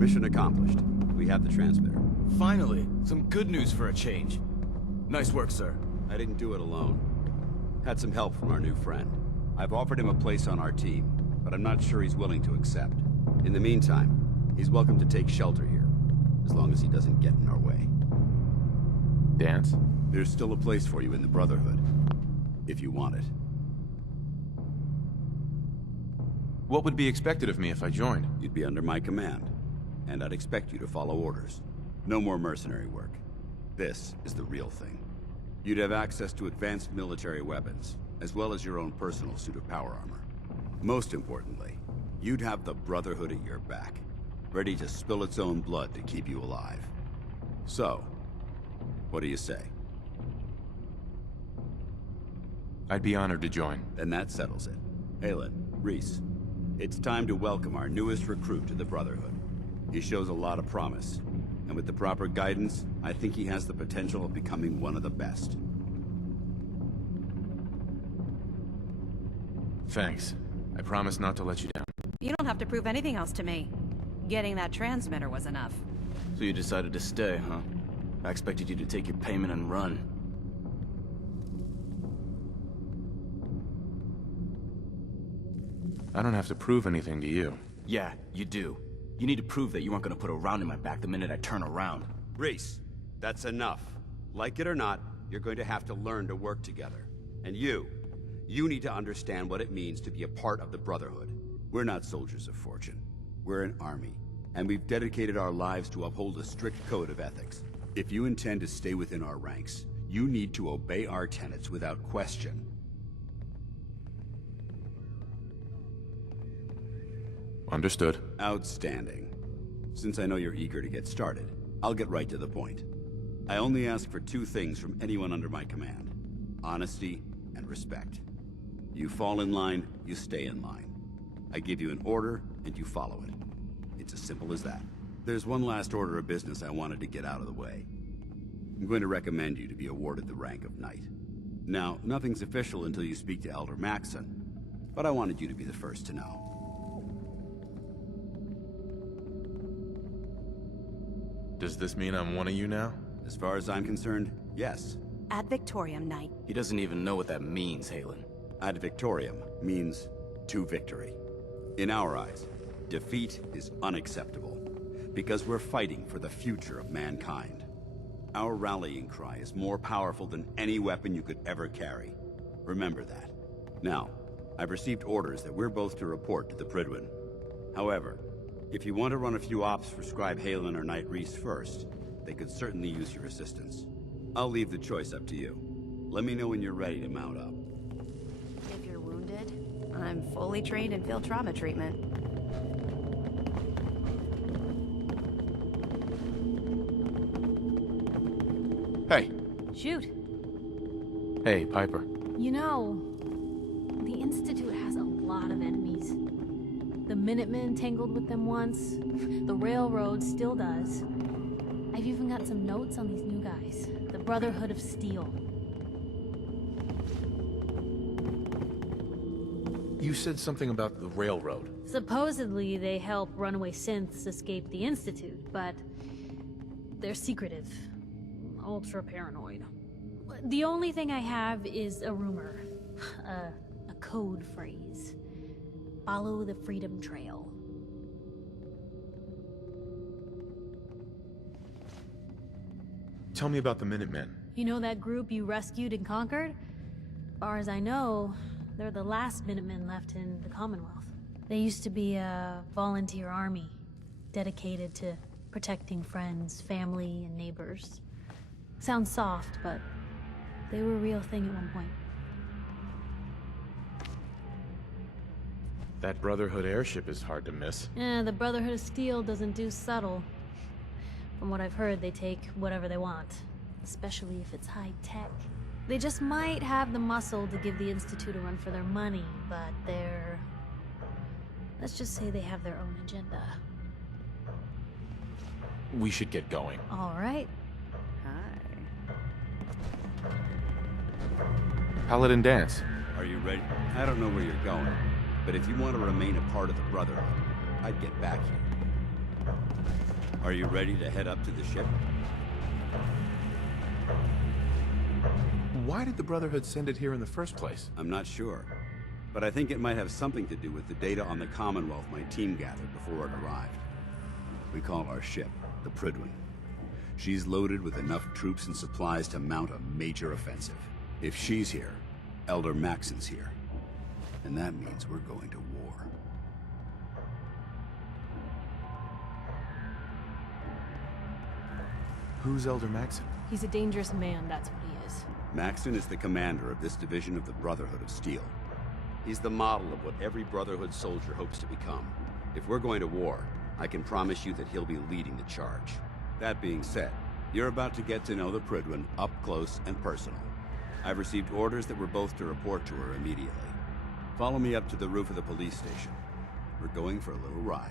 Mission accomplished. We have the transmitter. Finally, some good news for a change. Nice work, sir. I didn't do it alone. Had some help from our new friend. I've offered him a place on our team, but I'm not sure he's willing to accept. In the meantime, he's welcome to take shelter here, as long as he doesn't get in our way. Dance? There's still a place for you in the Brotherhood, if you want it. What would be expected of me if I joined? You'd be under my command, and I'd expect you to follow orders. No more mercenary work. This is the real thing. You'd have access to advanced military weapons, as well as your own personal suit of power armor. Most importantly, you'd have the Brotherhood at your back, ready to spill its own blood to keep you alive. So, what do you say? I'd be honored to join. Then that settles it. Halen, Reese, it's time to welcome our newest recruit to the Brotherhood. He shows a lot of promise, and with the proper guidance, I think he has the potential of becoming one of the best. Thanks. I promise not to let you down. You don't have to prove anything else to me. Getting that transmitter was enough. So you decided to stay, huh? I expected you to take your payment and run. I don't have to prove anything to you. Yeah, you do. You need to prove that you aren't gonna put a round in my back the minute I turn around. Reese, that's enough. Like it or not, you're going to have to learn to work together. And you need to understand what it means to be a part of the Brotherhood. We're not soldiers of fortune. We're an army, and we've dedicated our lives to uphold a strict code of ethics. If you intend to stay within our ranks, you need to obey our tenets without question. Understood. Outstanding. Since I know you're eager to get started, I'll get right to the point. I only ask for two things from anyone under my command: honesty and respect. You fall in line, you stay in line. I give you an order, and you follow it. It's as simple as that. There's one last order of business I wanted to get out of the way. I'm going to recommend you to be awarded the rank of Knight. Now, nothing's official until you speak to Elder Maxson, but I wanted you to be the first to know. Does this mean I'm one of you now? As far as I'm concerned, yes. Ad Victoriam, Knight. He doesn't even know what that means, Halen. Ad Victoriam means to victory. In our eyes, defeat is unacceptable, because we're fighting for the future of mankind. Our rallying cry is more powerful than any weapon you could ever carry. Remember that. Now, I've received orders that we're both to report to the Prydwen. However, if you want to run a few ops for Scribe Halen or Knight Reese first, they could certainly use your assistance. I'll leave the choice up to you. Let me know when you're ready to mount up. If you're wounded, I'm fully trained in field trauma treatment. Hey. Shoot. Hey, Piper. You know, the Institute has a lot of enemies. The Minutemen tangled with them once. The Railroad still does. I've even got some notes on these new guys. The Brotherhood of Steel. You said something about the railroad. Supposedly, they help runaway synths escape the Institute, but they're secretive. Ultra paranoid. The only thing I have is a rumor. A code phrase. Follow the Freedom Trail. Tell me about the Minutemen. You know that group you rescued and conquered? As far as I know, they're the last Minutemen left in the Commonwealth. They used to be a volunteer army, dedicated to protecting friends, family, and neighbors. Sounds soft, but they were a real thing at one point. That Brotherhood airship is hard to miss. The Brotherhood of Steel doesn't do subtle. From what I've heard, they take whatever they want, especially if it's high-tech. They just might have the muscle to give the Institute a run for their money, but they're... let's just say they have their own agenda. We should get going. All right. Hi. Paladin dance. Are you ready? I don't know where you're going, but if you want to remain a part of the Brotherhood, I'd get back here. Are you ready to head up to the ship? Why did the Brotherhood send it here in the first place? I'm not sure, but I think it might have something to do with the data on the Commonwealth my team gathered before it arrived. We call our ship the Prydwen. She's loaded with enough troops and supplies to mount a major offensive. If she's here, Elder Maxon's here. And that means we're going to war. Who's Elder Maxon? He's a dangerous man, that's what he is. Maxon is the commander of this division of the Brotherhood of Steel. He's the model of what every Brotherhood soldier hopes to become. If we're going to war, I can promise you that he'll be leading the charge. That being said, you're about to get to know the Prydwen up close and personal. I've received orders that we're both to report to her immediately. Follow me up to the roof of the police station. We're going for a little ride.